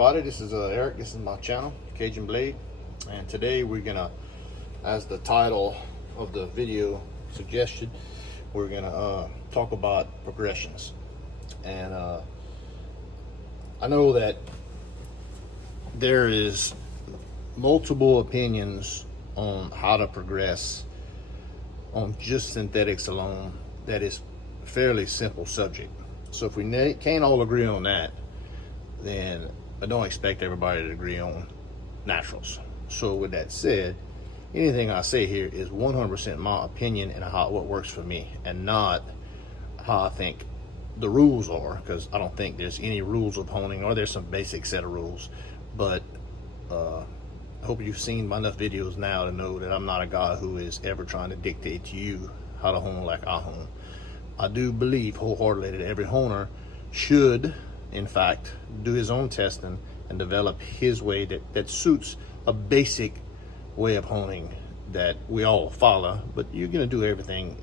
everybody, this is Eric. This is my channel, Cajun Blade, and today we're gonna, as the title of the video suggested, we're gonna talk about progressions. And I know that there is multiple opinions on how to progress on just synthetics alone. That is a fairly simple subject. So if we can't all agree on that, then I don't expect everybody to agree on naturals. So with that said, anything I say here is 100% my opinion and what works for me, and not how I think the rules are, because I don't think there's any rules of honing, or there's some basic set of rules. But I hope you've seen enough videos now to know that I'm not a guy who is ever trying to dictate to you how to hone like I hone. I do believe wholeheartedly that every honer should, in fact, do his own testing and develop his way that suits a basic way of honing that we all follow. But you're going to do everything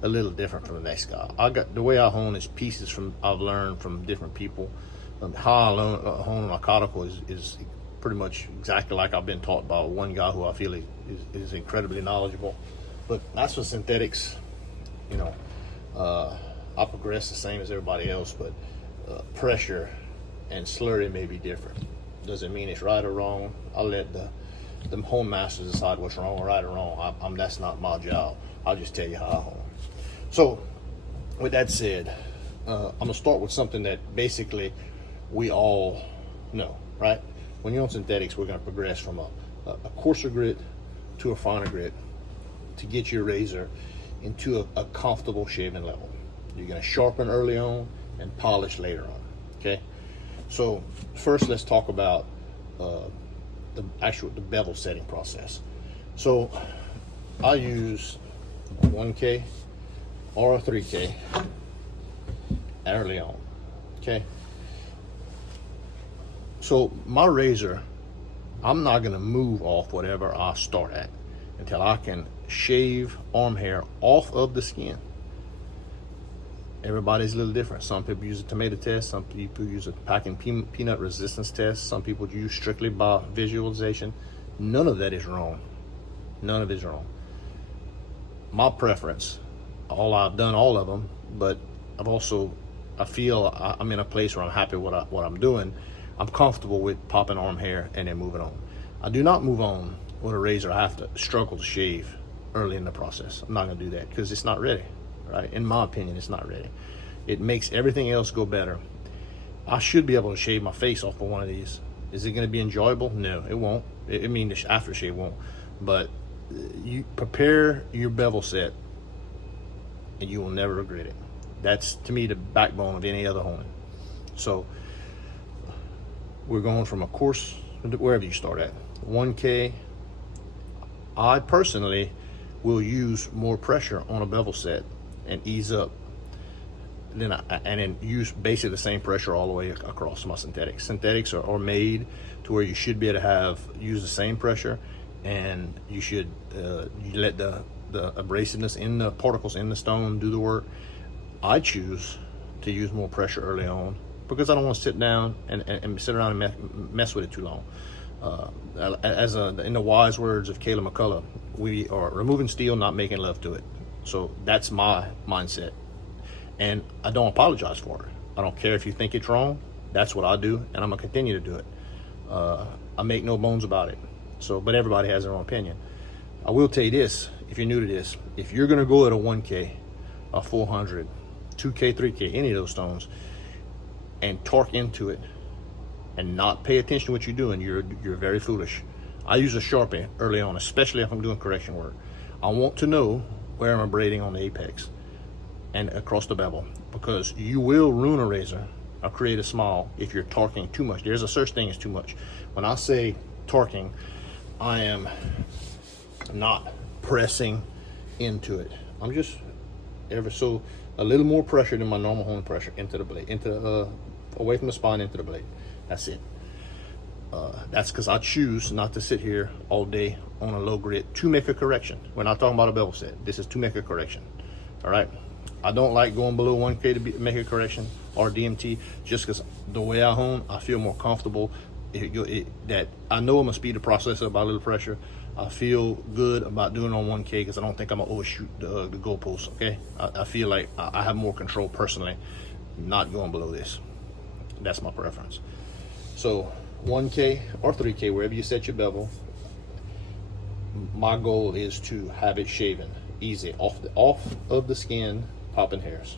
a little different from the next guy. The way I hone is pieces from I've learned from different people. How I hone a cuticle is pretty much exactly like I've been taught by one guy who I feel is incredibly knowledgeable. But that's for synthetics. You know, I progress the same as everybody else, but pressure and slurry may be different. Doesn't mean it's right or wrong. I'll let the home masters decide what's wrong or right or wrong. That's not my job. I'll just tell you how I hone. So with that said, I'm gonna start with something that basically we all know, right? When you're on synthetics, we're gonna progress from a coarser grit to a finer grit to get your razor into a comfortable shaving level. You're gonna sharpen early on and polish later on. Okay, so first let's talk about the bevel setting process. So I use a 1K or a 3K early on. Okay, so my razor, I'm not gonna move off whatever I start at until I can shave arm hair off of the skin. Everybody's a little different. Some people use a tomato test, some people use a packing peanut resistance test, some people use strictly by visualization. None of that is wrong. None of it is wrong. My preference, I've done all of them, but I feel I'm in a place where I'm happy with what I'm doing. I'm comfortable with popping arm hair and then moving on. I do not move on with a razor I have to struggle to shave early in the process. I'm not gonna do that because it's not ready. Right? In my opinion, it's not ready. It makes everything else go better. I should be able to shave my face off of one of these. Is it going to be enjoyable? No, it won't. I mean, the aftershave won't. But you prepare your bevel set, and you will never regret it. That's, to me, the backbone of any other honing. So we're going from a coarse, wherever you start at, 1K. I personally will use more pressure on a bevel set and ease up, and then use basically the same pressure all the way across my synthetics. Synthetics are made to where you should be able to use the same pressure, and you should you let the abrasiveness in the particles in the stone do the work. I choose to use more pressure early on because I don't want to sit down and sit around and mess with it too long. In the wise words of Caleb McCullough, we are removing steel, not making love to it. So that's my mindset, and I don't apologize for it. I don't care if you think it's wrong. That's what I do, and I'm gonna continue to do it. I make no bones about it. So, but everybody has their own opinion. I will tell you this: if you're new to this, if you're gonna go at a 1K, a 400, 2K, 3K, any of those stones, and torque into it, and not pay attention to what you're doing, you're very foolish. I use a Sharpie early on, especially if I'm doing correction work. I want to know where I'm abrading on the apex and across the bevel, because you will ruin a razor or create a smile if you're torquing too much. There's a such thing as too much. When I say torquing, I am not pressing into it. I'm just ever so a little more pressure than my normal hone pressure into the blade, away from the spine into the blade. That's it. That's because I choose not to sit here all day on a low grit to make a correction. We're not talking about a bevel set. This is to make a correction. All right. I don't like going below 1K to make a correction or DMT, just because the way I hone, I feel more comfortable that I know I'm gonna speed the process up by a little pressure. I feel good about doing it on 1K because I don't think I'm gonna overshoot the goalpost. Okay, I feel like I have more control personally, not going below this. That's my preference. So 1K or 3K, wherever you set your bevel. My goal is to have it shaven, easy, off of the skin, popping hairs.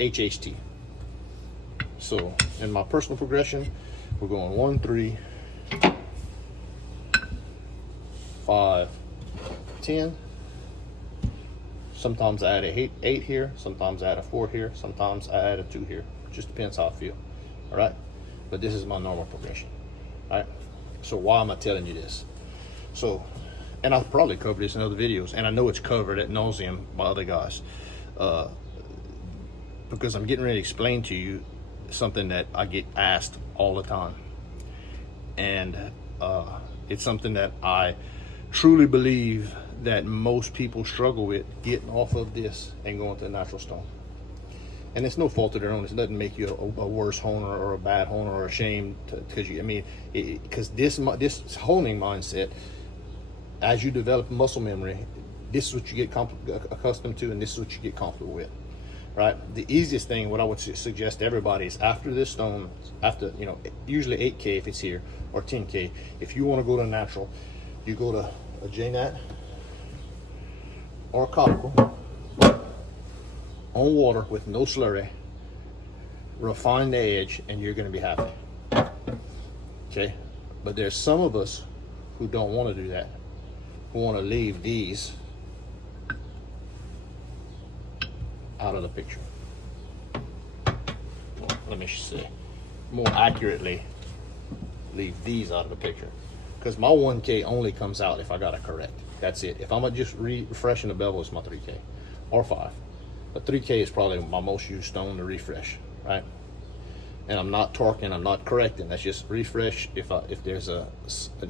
HHT. So in my personal progression, we're going 1, 3, 5, 10. Sometimes I add a 8 here, sometimes I add a 4 here, sometimes I add a 2 here. Just depends how I feel. All right, but this is my normal progression. All right, so why am I telling you this? So, and I'll probably cover this in other videos, and I know it's covered ad nauseum by other guys, because I'm getting ready to explain to you something that I get asked all the time, and it's something that I truly believe that most people struggle with, getting off of this and going to a natural stone. And it's no fault of their own. It doesn't make you a worse honer or a bad honer or ashamed, because you, I mean, because this honing mindset, as you develop muscle memory, this is what you get accustomed to, and this is what you get comfortable with, right? The easiest thing, what I would suggest to everybody, is after this stone, after, you know, usually 8K if it's here, or 10K, if you want to go to natural, you go to a JNat or a conical on water with no slurry, refine the edge, and you're going to be happy. Okay, but there's some of us who don't want to do that, who want to leave these out of the picture. Well, let me see, more accurately, leave these out of the picture, because my 1K only comes out if I got it correct. That's it. If I'm just refreshing the bevel, it's my 3K or 5. But 3K is probably my most used stone to refresh, right? And I'm not torquing, I'm not correcting. That's just refresh if there's an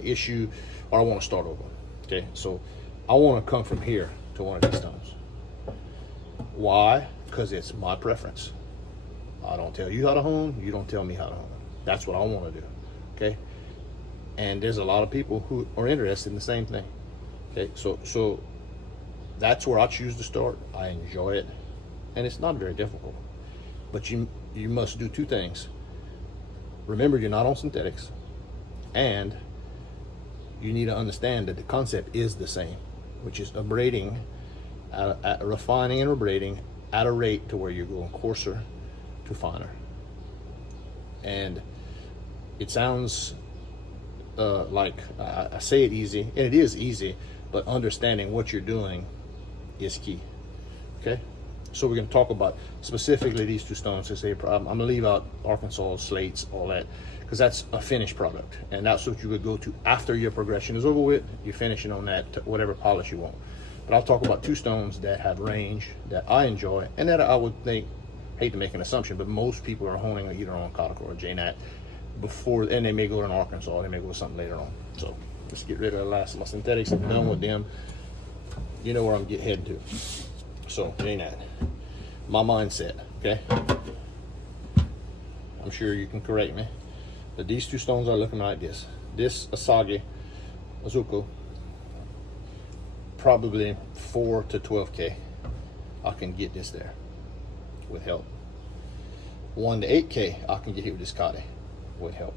issue or I want to start over. Okay, so I want to come from here to one of these stones. Why? Because it's my preference. I don't tell you how to hone, you don't tell me how to hone. That's what I want to do. Okay, and there's a lot of people who are interested in the same thing. Okay, so that's where I choose to start. I enjoy it, and it's not very difficult. But you must do 2 things. Remember, you're not on synthetics, and you need to understand that the concept is the same, which is abrading, refining and abrading at a rate to where you're going coarser to finer. And it sounds like I say it easy, and it is easy, but understanding what you're doing is key. Okay, so we're going to talk about specifically these 2 stones. I'm going to leave out Arkansas, slates, all that, because that's a finished product, and that's what you would go to after your progression is over with. You're finishing on that, whatever polish you want. But I'll talk about 2 stones that have range, that I enjoy, and that I would think, hate to make an assumption, but most people are honing either on conical or JNat before, and they may go to an Arkansas, they may go to something later on. So let's get rid of the last of my synthetics. I'm done with them. You know where I'm heading to. So JNat, my mindset, okay? I'm sure you can correct me, but these 2 stones are looking like this. This Asagi Azuko, probably 4 to 12K. I can get this there with help. 1 to 8K, I can get here with this Kade with help.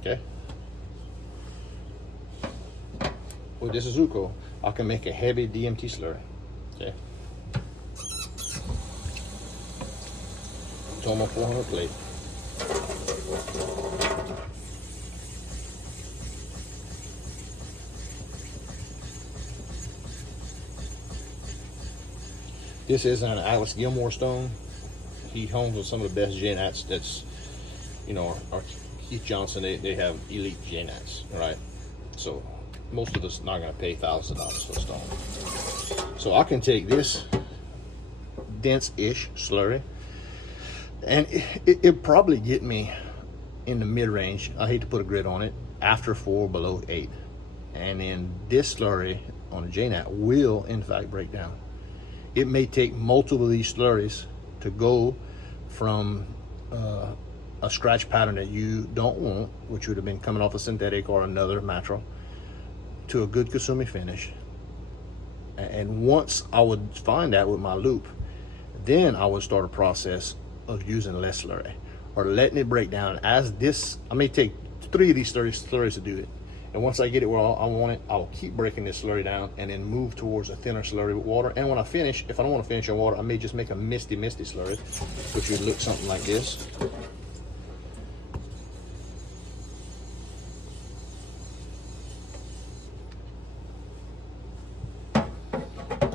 Okay? With this Azuko, I can make a heavy DMT slurry. Okay? It's on my 400 plate. This is an Alex Gilmore stone. He hones with some of the best JNats. That's, you know, our Keith Johnson, they have elite JNats, right? So most of us not gonna pay $1,000 for a stone. So I can take this dense-ish slurry, and it'll probably get me in the mid-range. I hate to put a grid on it, after 4, below 8. And then this slurry on a JNat will, in fact, break down. It may take multiple of these slurries to go from a scratch pattern that you don't want, which would have been coming off a synthetic or another natural, to a good Kasumi finish. And once I would find that with my loop, then I would start a process of using less slurry or letting it break down. As this, I may take 3 of these slurries to do it. And once I get it where I want it, I'll keep breaking this slurry down and then move towards a thinner slurry with water. And when I finish, if I don't want to finish in water, I may just make a misty slurry, which would look something like this.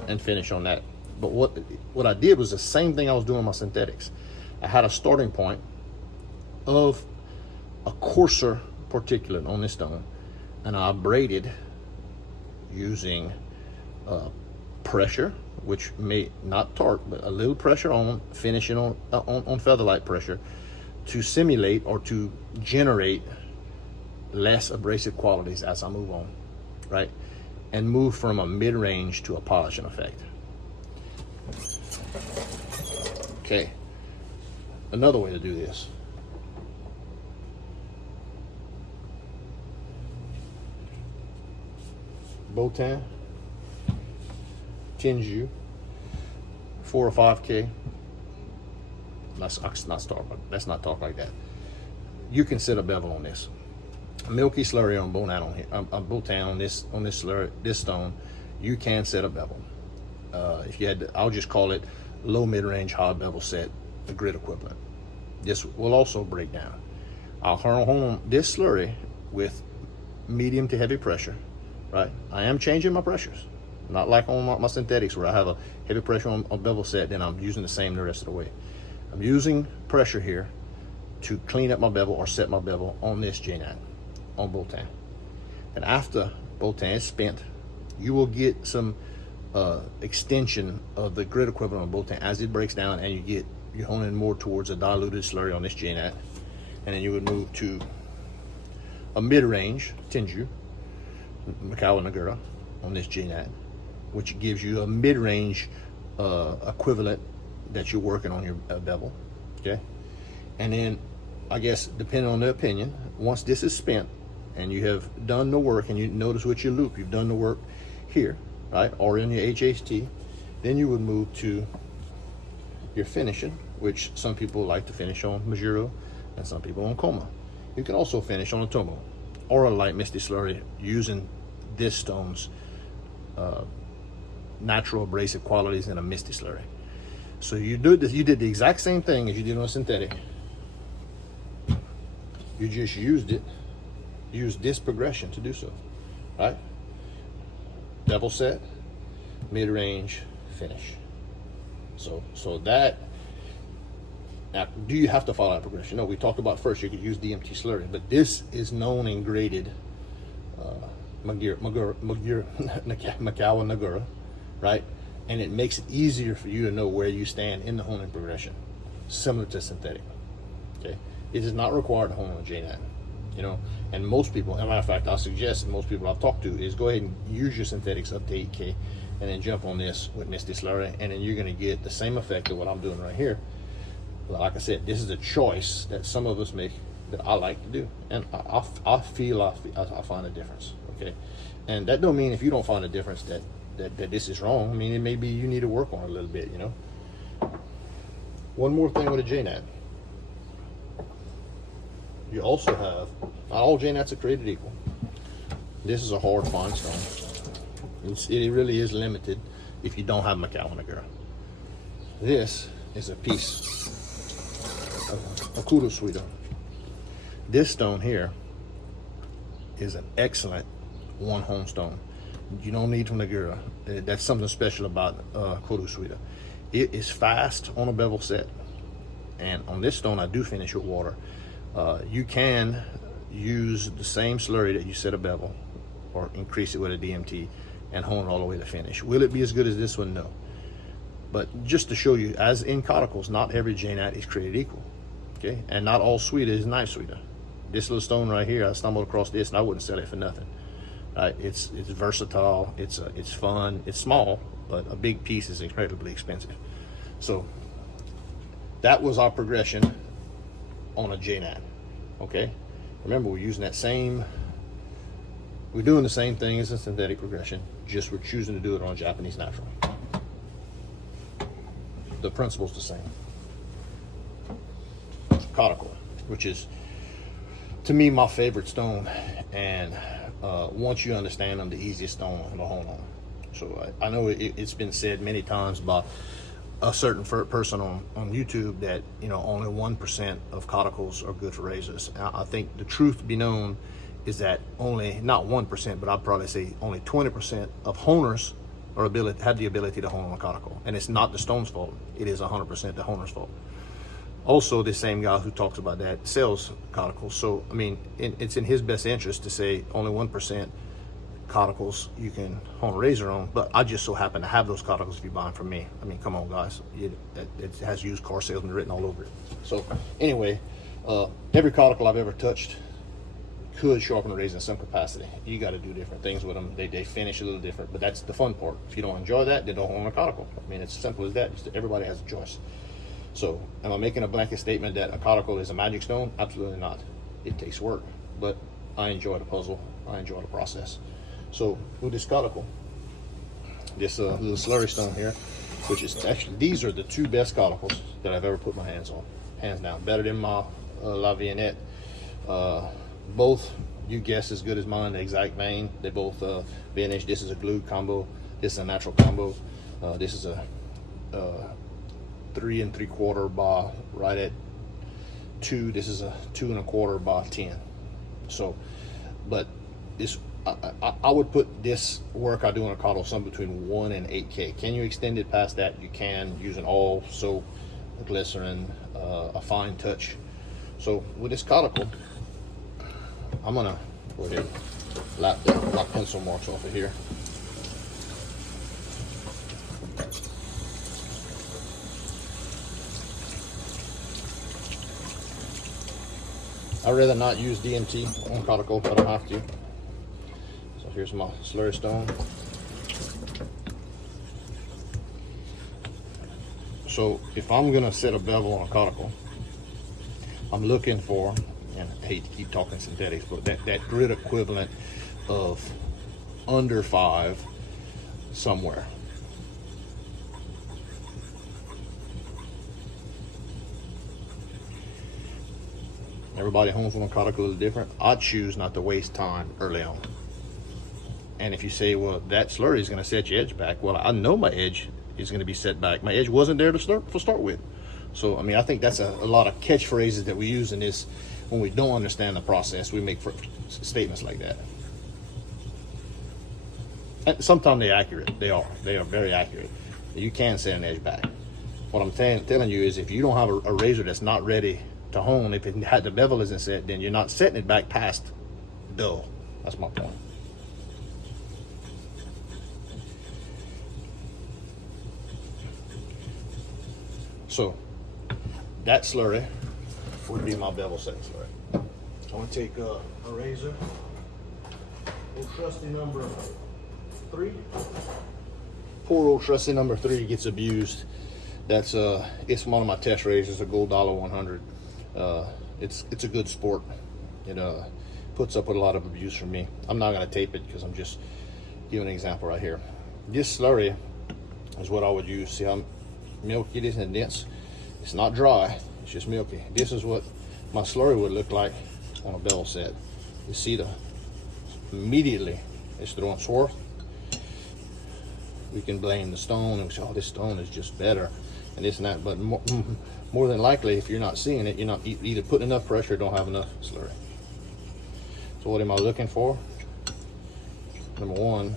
And finish on that. But what I did was the same thing I was doing with my synthetics. I had a starting point of a coarser particulate on this stone, and I braided using pressure, which may not torque, but a little pressure on, finishing on featherlight pressure to simulate or to generate less abrasive qualities as I move on, right? And move from a mid-range to a polishing effect. Okay, another way to do this. Botan, Tenju, 4 or 5K. Let's not talk like that. You can set a bevel on this. Milky slurry on Botan on this slurry, this stone. You can set a bevel. If you had, I'll just call it low mid-range high bevel set, the grit equivalent. This will also break down. I'll hone this slurry with medium to heavy pressure, right? I am changing my pressures, not like on my synthetics where I have a heavy pressure on bevel set, then I'm using the same the rest of the way. I'm using pressure here to clean up my bevel or set my bevel on this J9, on Botan. And after Botan is spent, you will get some extension of the grit equivalent on Botan as it breaks down, and you're honing more towards a diluted slurry on this J9. And then you would move to a mid-range Tenju, Makawa Nagura on this J9, which gives you a mid-range equivalent that you're working on your bevel, okay? And then, I guess, depending on the opinion, once this is spent and you have done the work and you notice with your loop, you've done the work here, right, or in your HHT, then you would move to your finishing, which some people like to finish on Majuro and some people on Koma. You can also finish on a Tomo or a light misty slurry using this stone's natural abrasive qualities in a misty slurry. So you did the exact same thing as you did on synthetic. You just used this progression to do so, right? Bevel set, mid-range, finish. So that, now, do you have to follow that progression? No, we talked about first you could use DMT slurry, but this is known and graded Makawa Nagura, right? And it makes it easier for you to know where you stand in the honing progression, similar to synthetic, okay? It is not required to hone on a J9, you know, and most people, as a matter of fact, I suggest most people I've talked to is go ahead and use your synthetics up to 8K and then jump on this with Misty Slurry, and then you're gonna get the same effect of what I'm doing right here. But like I said, this is a choice that some of us make that I like to do, and I feel I find a difference, okay? And that don't mean if you don't find a difference that this is wrong. I mean, it may be you need to work on it a little bit, you know? One more thing with a J-Nat. You also have, not all J-Nats are created equal. This is a hard fine stone. It really is limited if you don't have Makawa Nagura. This is a piece of Kudo Suido. This stone here is an excellent one home stone. You don't need to Nagura. That's something special about Kudo Suido. It is fast on a bevel set, and on this stone I do finish with water. You can use the same slurry that you set a bevel or increase it with a DMT and hone it all the way to finish. Will it be as good as this one? No. But just to show you, as in cauticles, not every J-Nat is created equal, okay? And not all Suida is knife Suida. This little stone right here, I stumbled across this and I wouldn't sell it for nothing. It's versatile, it's fun, it's small, but a big piece is incredibly expensive. So that was our progression on a JNAT. Okay, remember we're doing the same thing as a synthetic progression, just we're choosing to do it on a Japanese natural. The principle's the same. Caudicle, which is to me my favorite stone, and once you understand them, the easiest stone to hone on. So I know it's been said many times by a certain person on YouTube that, you know, only 1% of cauticles are good for razors. I think the truth be known is that only, not 1%, but I'd probably say only 20% of honers have the ability to hone on a caudicle. And it's not the stone's fault. It is 100% the honer's fault. Also, the same guy who talks about that sells cauticles. So, I mean, it's in his best interest to say only 1% cauticles you can hone a razor on, but I just so happen to have those cauticles if you buy them from me. I mean, come on, guys. It has used car salesman written all over it. So, anyway, every cauticle I've ever touched could sharpen a razor in some capacity. You got to do different things with them. They finish a little different, but that's the fun part. If you don't enjoy that, then don't hone a cauticle. I mean, it's as simple as that. Everybody has a choice. So, am I making a blanket statement that a cauticle is a magic stone? Absolutely not. It takes work, but I enjoy the puzzle. I enjoy the process. So, with this cauticle, this little slurry stone here, which is actually, these are the two best cauticles that I've ever put my hands on. Hands down. Better than my La Viennette. Both, you guess, as good as mine, the exact vein. They both finish. This is a glued combo. This is a natural combo. This is a 3 3/4 by right at 2. This is a 2 1/4 by 10. So, but this, I would put this work I do on a caudal somewhere between 1 and 8K. Can you extend it past that? You can, using all soap, glycerin, a fine touch. So with this cauticle, I'm gonna go ahead and lap my pencil marks off of here. I'd rather not use DMT on cauticle, but I don't have to. So here's my slurry stone. So if I'm gonna set a bevel on a cauticle, I'm looking for, and I hate to keep talking synthetics, but that grit equivalent of under 5 somewhere. Everybody hones on a cauticle a little different. I choose not to waste time early on. And if you say, well, that slurry is going to set your edge back, well, I know my edge is going to be set back. My edge wasn't there to start with. So, I mean, I think that's a lot of catchphrases that we use in this. When we don't understand the process, we make statements like that. And sometimes they're accurate. They are very accurate. You can set an edge back. What I'm telling you is, if you don't have a razor that's not ready to hone, if the bevel isn't set, then you're not setting it back past dull. That's my point. So that slurry would be my bevel setting slurry. So I'm gonna take a razor, old trusty number 3. Poor old trusty number 3 gets abused. That's it's one of my test razors, a Gold Dollar 100. It's a good sport. It puts up with a lot of abuse from me. I'm not gonna tape it because I'm just giving an example right here. This slurry is what I would use. See how milky it is and dense? It's not dry, it's just milky. This is what my slurry would look like on a bevel set. You see immediately it's throwing swarth. We can blame the stone and say, oh, this stone is just better and this and that, but more than likely, if you're not seeing it, you're not either putting enough pressure or don't have enough slurry. So what am I looking for? Number one,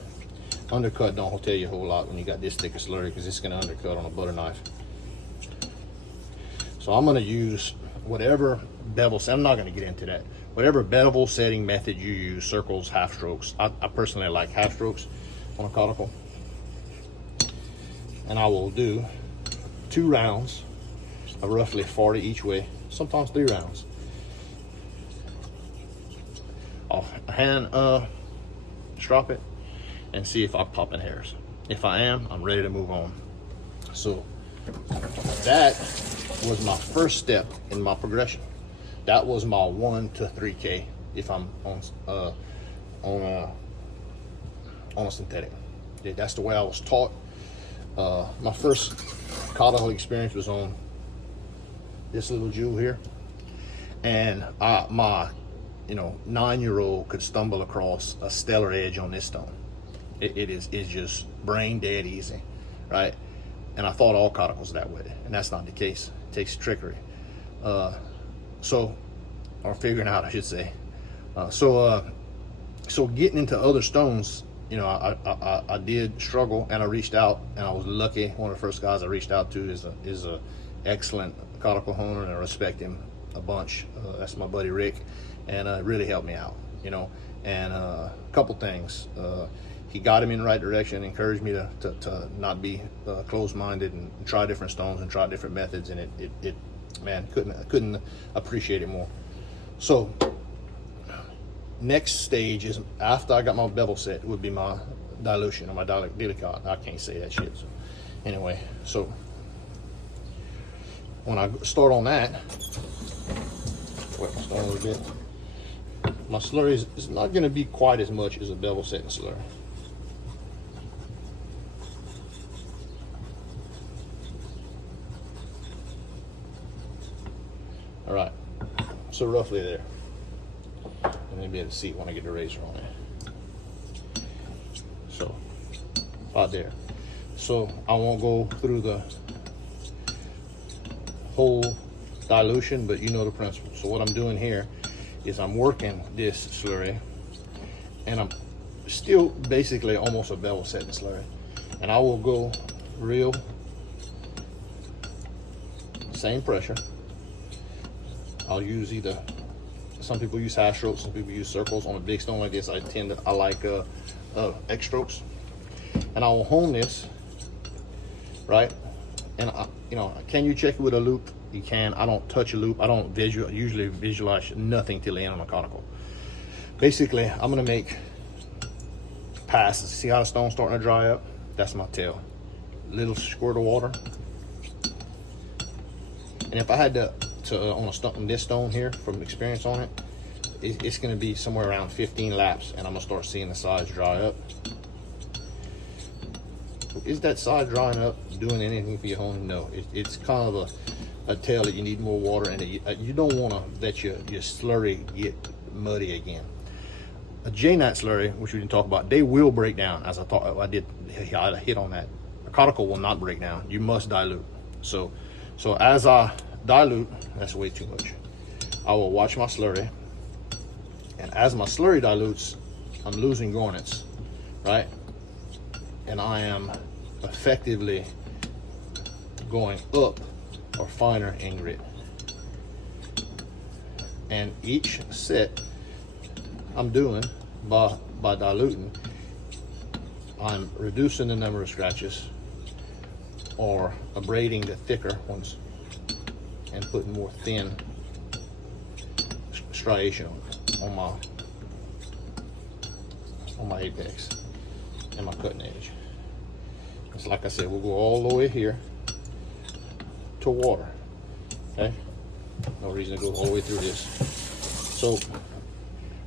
undercut don't tell you a whole lot when you got this thick of slurry, because it's going to undercut on a butter knife. So I'm going to use whatever bevel, I'm not going to get into that. Whatever bevel setting method you use, circles, half strokes. I personally like half strokes on a cauticle. And I will do 2 rounds of roughly 40 each way, sometimes 3 rounds. I'll hand strop it and see if I'm popping hairs. If I am, I'm ready to move on. So that was my first step in my progression. that was my 1 to 3K if I'm on a synthetic. Yeah, that's the way I was taught. My first caudicle experience was on this little jewel here, and my 9-year-old could stumble across a stellar edge on this stone. It's just brain dead easy, right? And I thought all cauticles that way, and that's not the case. It takes trickery. Or figuring out, I should say. So getting into other stones, I did struggle, and I reached out, and I was lucky. One of the first guys I reached out to is a excellent caudicle honer, and I respect him a bunch. That's my buddy Rick, and really helped me out, And a couple things. He got him in the right direction, encouraged me to not be closed-minded and try different stones and try different methods, and it man, couldn't appreciate it more. So next stage is after I got my bevel set would be my dilution or my delicate. I can't say that shit. So anyway, so when I start on that, wet my stone a little bit. My slurry is not going to be quite as much as a bevel setting slurry. All right, so roughly there. And then be able to see it when I get the razor on it. So, about there. So I won't go through the whole dilution, but you know the principle. So what I'm doing here is I'm working this slurry, and I'm still basically almost a bevel setting slurry. And I will go real, same pressure. I'll use either, some people use half strokes, some people use circles. On a big stone like this, I like X strokes. And I will hone this, right? And can you check it with a loop? You can. I don't touch a loop. I don't usually visualize nothing till the end on a caudicle. Basically, I'm gonna make passes. See how the stone's starting to dry up? That's my tail. Little squirt of water. And if I had to on this stone here, from experience on it, it's going to be somewhere around 15 laps, and I'm going to start seeing the sides dry up. Is that side drying up doing anything for your honing? No. It's kind of a tell that you need more water, and you don't want to let your slurry get muddy again. A J-knot slurry, which we didn't talk about, they will break down, as I hit on that. A caudicle will not break down. You must dilute. So as I dilute, that's way too much. I will watch my slurry, and as my slurry dilutes, I'm losing garnets, right? And I am effectively going up or finer in grit. And each set I'm doing by diluting, I'm reducing the number of scratches or abrading the thicker ones and putting more thin striation on my apex and my cutting edge. It's like I said, we'll go all the way here to water. Okay, no reason to go all the way through this. So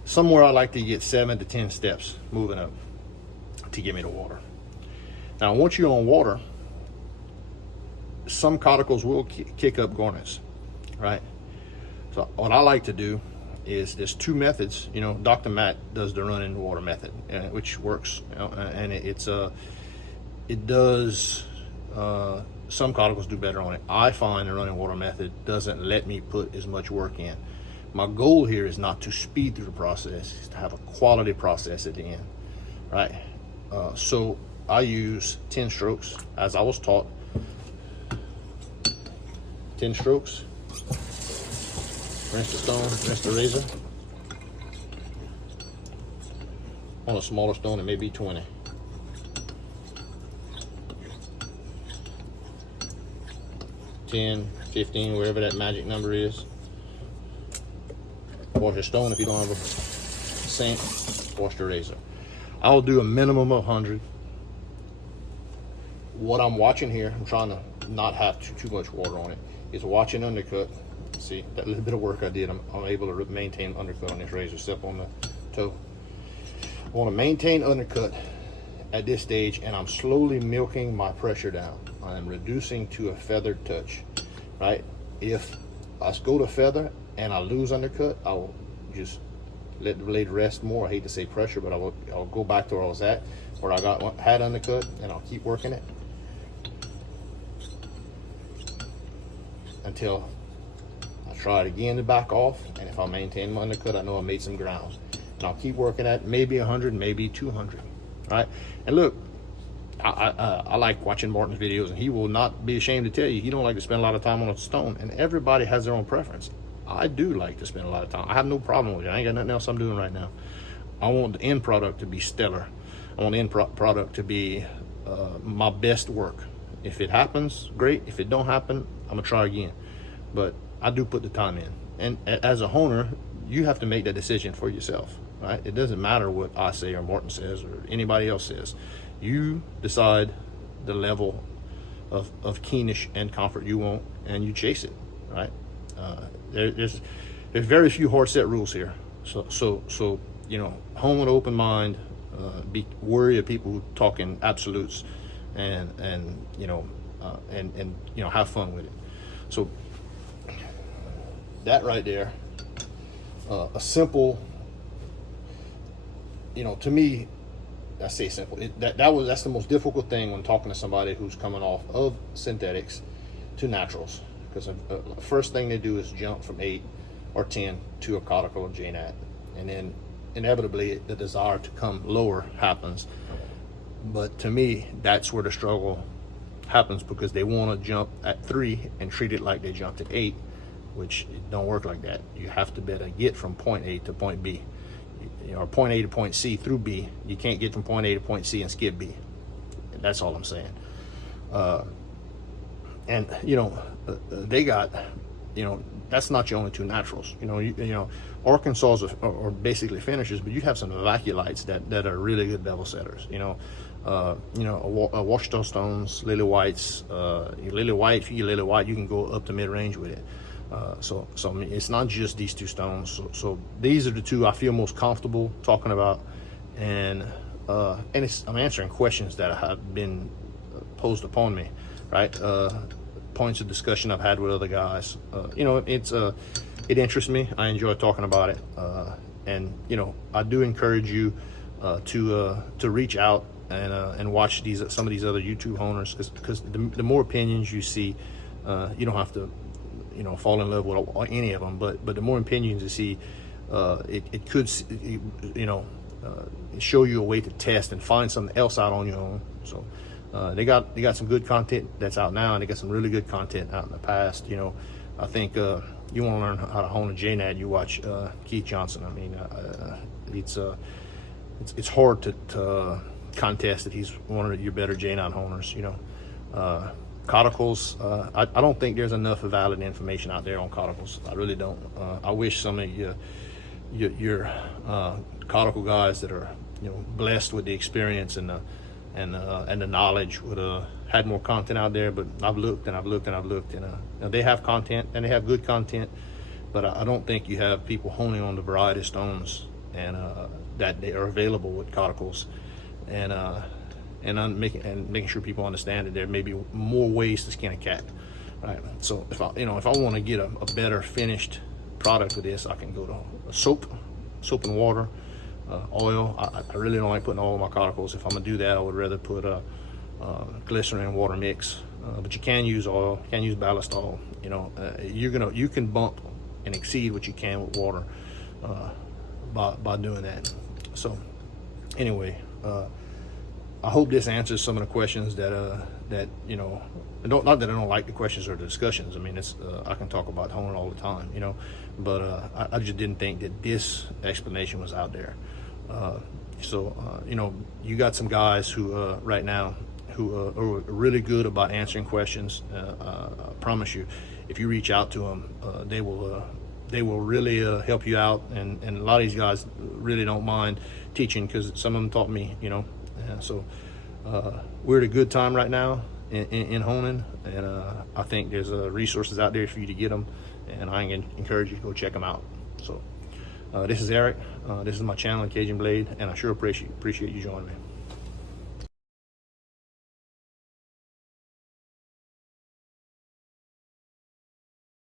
somewhere I like to get 7 to 10 steps moving up to get me to water. Now once you're on water, some cauticles will kick up garnets, right? So what I like to do is there's two methods. Dr. Matt does the running water method, which works, and it does. Some cauticles do better on it. I find the running water method doesn't let me put as much work in. My goal here is not to speed through the process, it's to have a quality process at the end, right? So I use 10 strokes as I was taught. 10 strokes, rinse the stone, rinse the razor. On a smaller stone, it may be 20. $10, $15, wherever that magic number is. Wash your stone if you don't have a sink. Wash the razor. I'll do a minimum of 100. What I'm watching here, I'm trying to not have too much water on it, is watching undercut. See that little bit of work I did, I'm able to maintain undercut on this razor, step on the toe. I want to maintain undercut at this stage, and I'm slowly milking my pressure down. I'm reducing to a feathered touch, right? If I go to feather and I lose undercut, I will just let the blade rest more. I hate to say pressure, but I'll go back to where I was at, where I had undercut, and I'll keep working it until I try it again to back off. And if I maintain my undercut, I know I made some ground. And I'll keep working at maybe 100, maybe 200, right? And look, I like watching Martin's videos, and he will not be ashamed to tell you he don't like to spend a lot of time on a stone, and everybody has their own preference. I do like to spend a lot of time. I have no problem with it. I ain't got nothing else I'm doing right now. I want the end product to be stellar. I want the end product to be my best work. If it happens, great. If it don't happen, I'm gonna try again. But I do put the time in. And as a honer, you have to make that decision for yourself, right? It doesn't matter what I say or Martin says or anybody else says. You decide the level of keenness and comfort you want, and you chase it, right? There's very few hard set rules here. So you know, hone with an open mind. Be wary of people who talk in absolutes, and you know, and you know, have fun with it. So that right there, a simple, you know, to me, I say simple. That's the most difficult thing when talking to somebody who's coming off of synthetics to naturals, because the first thing they do is jump from 8 or 10 to a caudicle or JNAT, and then inevitably the desire to come lower happens. But to me, that's where the struggle happens, because they want to jump at 3 and treat it like they jumped at 8, which it don't work like that. You have to be able to get from point A to point B, or point A to point C through B. You can't get from point A to point C and skip B. That's all I'm saying. And you know, they got, you know, that's not your only two naturals. You know, Arkansas are basically finishers, but you have some evaculites that are really good bevel setters. Washington stones, lily whites, lily white. If you get lily white, you can go up to mid range with it. So I mean, it's not just these two stones. So these are the two I feel most comfortable talking about, and I'm answering questions that have been posed upon me, right? Points of discussion I've had with other guys. It interests me. I enjoy talking about it, and you know, I do encourage you to reach out and watch some of these other YouTube honers, because the more opinions you see, you don't have to, you know, fall in love with any of them, but the more opinions you see, it could, you know, show you a way to test and find something else out on your own. So they got some good content that's out now, and they got some really good content out in the past. You know, I think you want to learn how to hone a JNAD, you watch Keith Johnson. I mean, it's hard to contest that he's one of your better JNAD honers. You know, cauticles, I don't think there's enough valid information out there on cauticles. I really don't. I wish some of your cauticle guys that are, you know, blessed with the experience and the knowledge would had more content out there. But I've looked and they have content, and they have good content, but I don't think you have people honing on the variety of stones and that they are available with cauticles, and making sure people understand that there may be more ways to skin a cat, right? So if I want to get a better finished product with this, I can go to soap and water, oil. I really don't like putting oil in my cauticles. If I'm gonna do that, I would rather put glycerin and water mix. But you can use oil, you can use ballast oil. You know, you can bump and exceed what you can with water by doing that. So anyway, I hope this answers some of the questions that you know. Not that I don't like the questions or the discussions. I mean, it's I can talk about honing all the time, you know, but I just didn't think that this explanation was out there. You know, you got some guys who right now who are really good about answering questions. I promise you, if you reach out to them, they will really help you out. And a lot of these guys really don't mind teaching, because some of them taught me, you know. So we're at a good time right now in honing, and I think there's resources out there for you to get them, and I encourage you to go check them out. So this is Eric. This is my channel, Cajun Blade, and I sure appreciate you joining me.